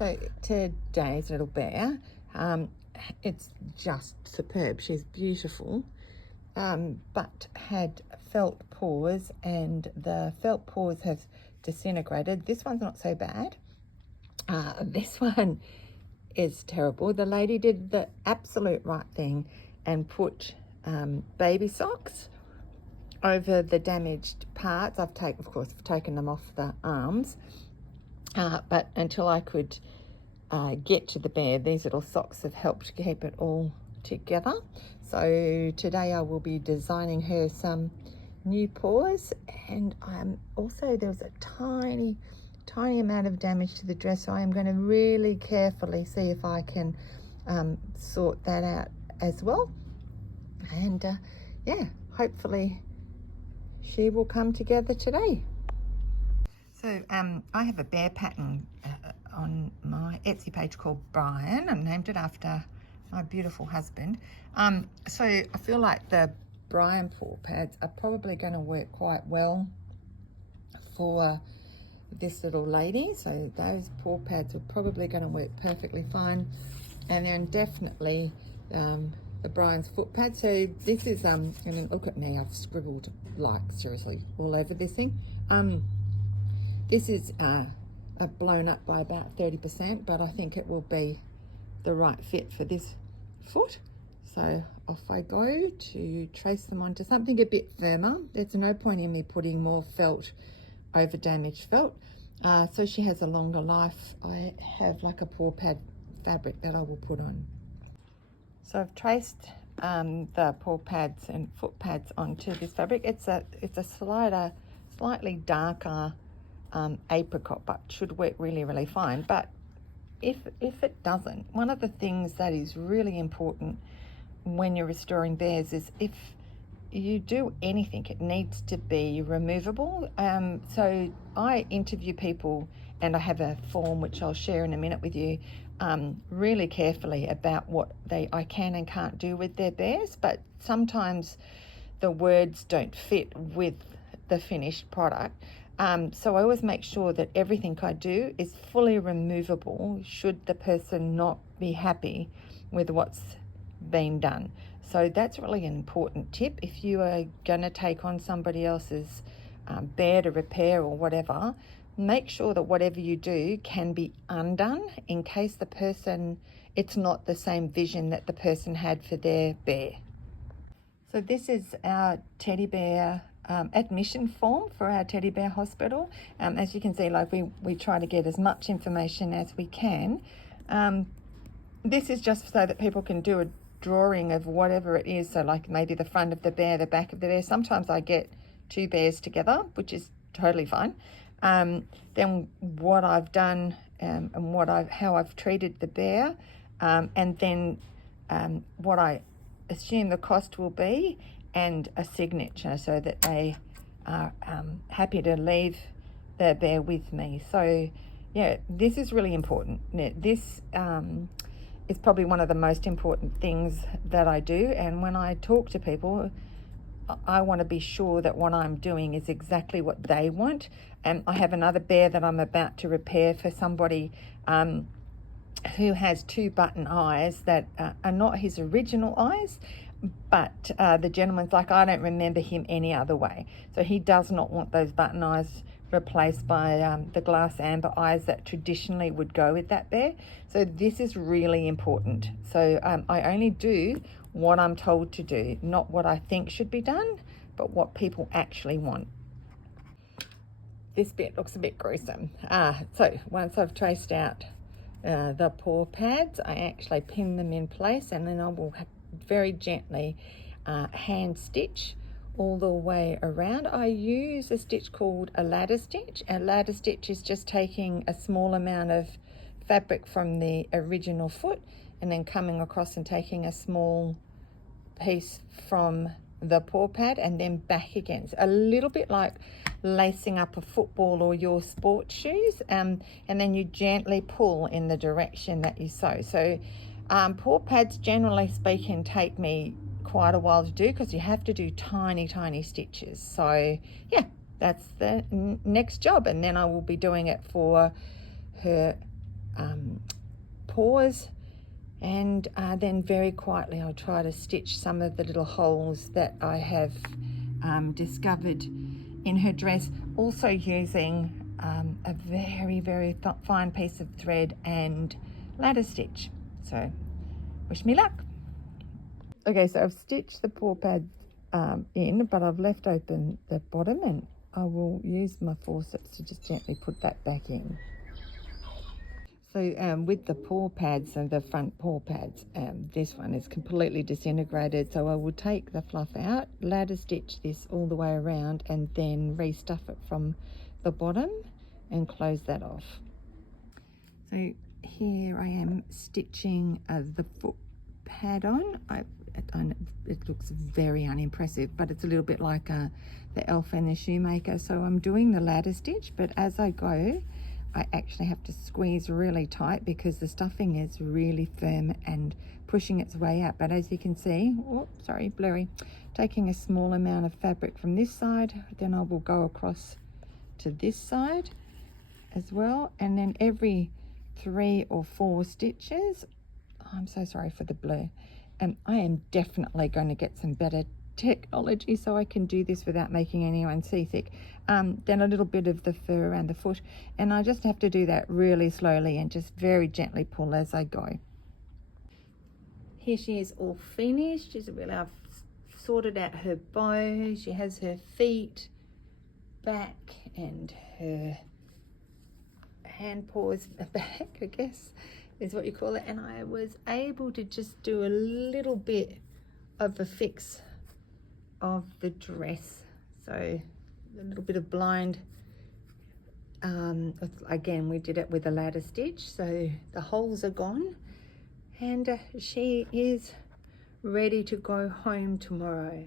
So today's little bear, it's just superb. She's beautiful, but had felt paws, and the felt paws have disintegrated. This one's not so bad. This one is terrible. The lady did the absolute right thing and put baby socks over the damaged parts. Of course, taken them off the arms. But until I could get to the bear, these little socks have helped keep it all together. So today I will be designing her some new paws, and also there was a tiny amount of damage to the dress, so I am going to really carefully see if I can sort that out as well. And yeah, hopefully she will come together today. So I have a bear pattern on my Etsy page called Brian. I named it after my beautiful husband. So I feel like the Brian paw pads are probably going to work quite well for this little lady. So those paw pads are probably going to work perfectly fine. And then definitely the Brian's foot pad. So this is, and then look at me, I've scribbled like seriously all over this thing. This is blown up by about 30%, but I think it will be the right fit for this foot. So off I go to trace them onto something a bit firmer. There's no point in me putting more felt over damaged felt. So she has a longer life. I have like a paw pad fabric that I will put on. So I've traced the paw pads and foot pads onto this fabric. It's a slightly darker apricot, but should work really fine. But if it doesn't, one of the things that is really important when you're restoring bears is if you do anything, it needs to be removable. So I interview people, and I have a form which I'll share in a minute with you, really carefully about what I can and can't do with their bears, but sometimes the words don't fit with the finished product. So I always make sure that everything I do is fully removable should the person not be happy with what's been done. So that's really an important tip. If you are going to take on somebody else's bear to repair or whatever, make sure that whatever you do can be undone in case it's not the same vision that the person had for their bear. So this is our teddy bear admission form for our teddy bear hospital. As you can see, like we try to get as much information as we can. This is just so that people can do a drawing of whatever it is. So like maybe the front of the bear, the back of the bear. Sometimes I get two bears together, which is totally fine. Then what I've done and how I've treated the bear, and then what I assume the cost will be, and a signature so that they are happy to leave their bear with me. So yeah, this is really important. This is probably one of the most important things that I do, and when I talk to people, I want to be sure that what I'm doing is exactly what they want. And I have another bear that I'm about to repair for somebody who has two button eyes that are not his original eyes, but the gentleman's like, I don't remember him any other way. So he does not want those button eyes replaced by the glass amber eyes that traditionally would go with that bear. So this is really important. So I only do what I'm told to do, not what I think should be done, but what people actually want. This bit looks a bit gruesome. So once I've traced out the paw pads, I actually pin them in place, and then I will very gently hand stitch all the way around. I use a stitch called a ladder stitch. A ladder stitch is just taking a small amount of fabric from the original foot and then coming across and taking a small piece from the paw pad and then back again. So a little bit like lacing up a football or your sports shoes, and then you gently pull in the direction that you sew. So paw pads, generally speaking, take me quite a while to do because you have to do tiny stitches. So yeah, that's the next job, and then I will be doing it for her paws, and then very quietly I'll try to stitch some of the little holes that I have discovered in her dress, also using a very fine piece of thread and ladder stitch. So wish me luck. Okay, so I've stitched the paw pads in, but I've left open the bottom, and I will use my forceps to just gently put that back in. So with the paw pads and the front paw pads, this one is completely disintegrated, so I will take the fluff out, ladder stitch this all the way around, and then restuff it from the bottom and close that off. So here I am stitching the foot pad on. It looks very unimpressive, but it's a little bit like the elf and the shoemaker. So I'm doing the ladder stitch, but as I go, I actually have to squeeze really tight because the stuffing is really firm and pushing its way out. But as you can see, oh, sorry, blurry, taking a small amount of fabric from this side, then I will go across to this side as well. And then every 3 or 4 stitches, I'm so sorry for the blur. I am definitely going to get some better technology so I can do this without making anyone seasick. Then a little bit of the fur around the foot, and I just have to do that really slowly and just very gently pull as I go. Here she is all finished. I've sorted out her bow. She has her feet back and her hand paws back, I guess is what you call it, and I was able to just do a little bit of a fix of the dress, so a little bit of blind. Again, we did it with a ladder stitch, so the holes are gone, and she is ready to go home tomorrow.